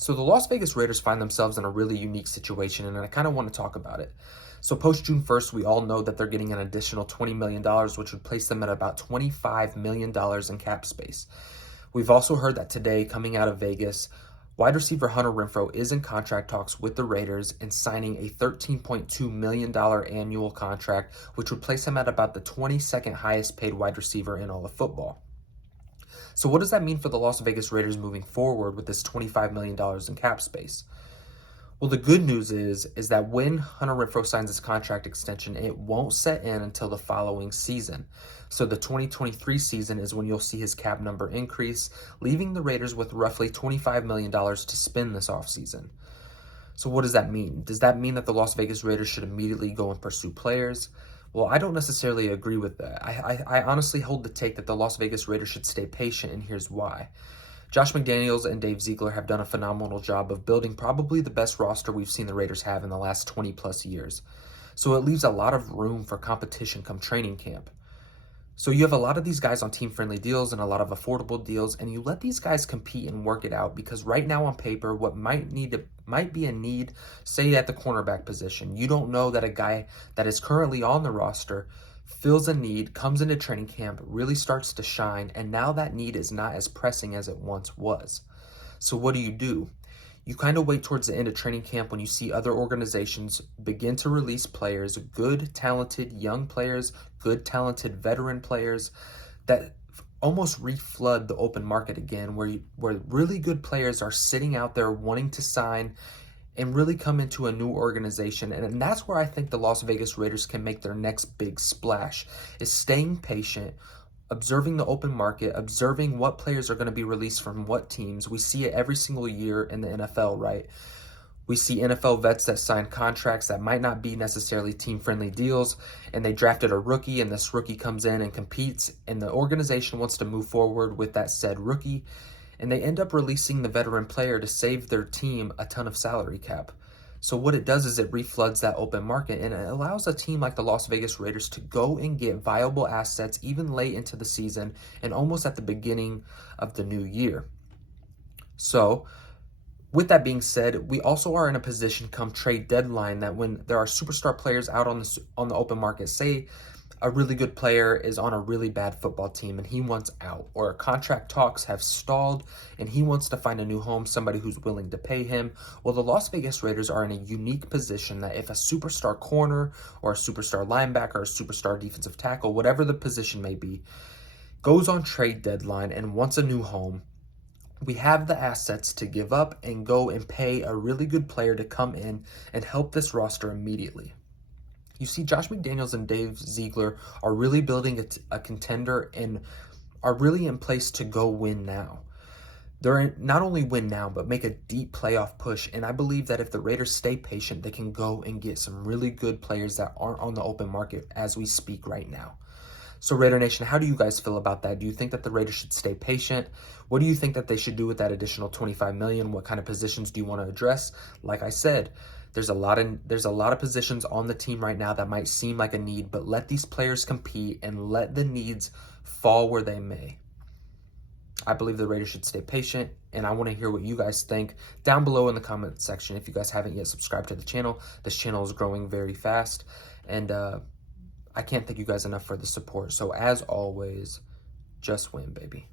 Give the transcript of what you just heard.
So the Las Vegas Raiders find themselves in a really unique situation, and I kind of want to talk about it. So post June 1st, we all know that they're getting an additional $20 million, which would place them at about $25 million in cap space. We've also heard that today, coming out of Vegas, wide receiver Hunter Renfrow is in contract talks with the Raiders and signing a $13.2 million annual contract, which would place him at about the 22nd highest paid wide receiver in all of football. So what does that mean for the Las Vegas Raiders moving forward with this $25 million in cap space? Well, the good news is that when Hunter Renfrow signs his contract extension, it won't set in until the following season. So the 2023 season is when you'll see his cap number increase, leaving the Raiders with roughly $25 million to spend this offseason. So what does that mean? Does that mean that the Las Vegas Raiders should immediately go and pursue players? Well, I don't necessarily agree with that. I honestly hold the take that the Las Vegas Raiders should stay patient, and here's why. Josh McDaniels and Dave Ziegler have done a phenomenal job of building probably the best roster we've seen the Raiders have in the last 20 plus years. So it leaves a lot of room for competition come training camp. So you have a lot of these guys on team-friendly deals and a lot of affordable deals, and you let these guys compete and work it out, because right now on paper, what might be a need, say at the cornerback position, you don't know that a guy that is currently on the roster feels a need, comes into training camp, really starts to shine, and now that need is not as pressing as it once was. So what do? You kind of wait towards the end of training camp when you see other organizations begin to release players, good, talented young players, good, talented veteran players that almost reflood the open market again, where really good players are sitting out there wanting to sign and really come into a new organization. And that's where I think the Las Vegas Raiders can make their next big splash, is staying patient, observing the open market, observing what players are going to be released from what teams. We see it every single year in the NFL, right? We see NFL vets that sign contracts that might not be necessarily team-friendly deals, and they drafted a rookie, and this rookie comes in and competes, and the organization wants to move forward with that said rookie, and they end up releasing the veteran player to save their team a ton of salary cap. So what it does is it refloods that open market, and it allows a team like the Las Vegas Raiders to go and get viable assets even late into the season and almost at the beginning of the new year. So with that being said, we also are in a position come trade deadline that when there are superstar players out on the open market, say a really good player is on a really bad football team and he wants out, or contract talks have stalled and he wants to find a new home, somebody who's willing to pay him. Well, the Las Vegas Raiders are in a unique position that if a superstar corner or a superstar linebacker or a superstar defensive tackle, whatever the position may be, goes on trade deadline and wants a new home, we have the assets to give up and go and pay a really good player to come in and help this roster immediately. You see, Josh McDaniels and Dave Ziegler are really building a contender and are really in place to go win now. They're not only win now, but make a deep playoff push. And I believe that if the Raiders stay patient, they can go and get some really good players that aren't on the open market as we speak right now. So Raider Nation, how do you guys feel about that? Do you think that the Raiders should stay patient? What do you think that they should do with that additional $25 million? What kind of positions do you want to address? Like I said, there's a lot of positions on the team right now that might seem like a need, but let these players compete and let the needs fall where they may. I believe the Raiders should stay patient, and I want to hear what you guys think down below in the comment section. If you guys haven't yet subscribed to the channel, this channel is growing very fast, and I can't thank you guys enough for the support. So as always, just win, baby.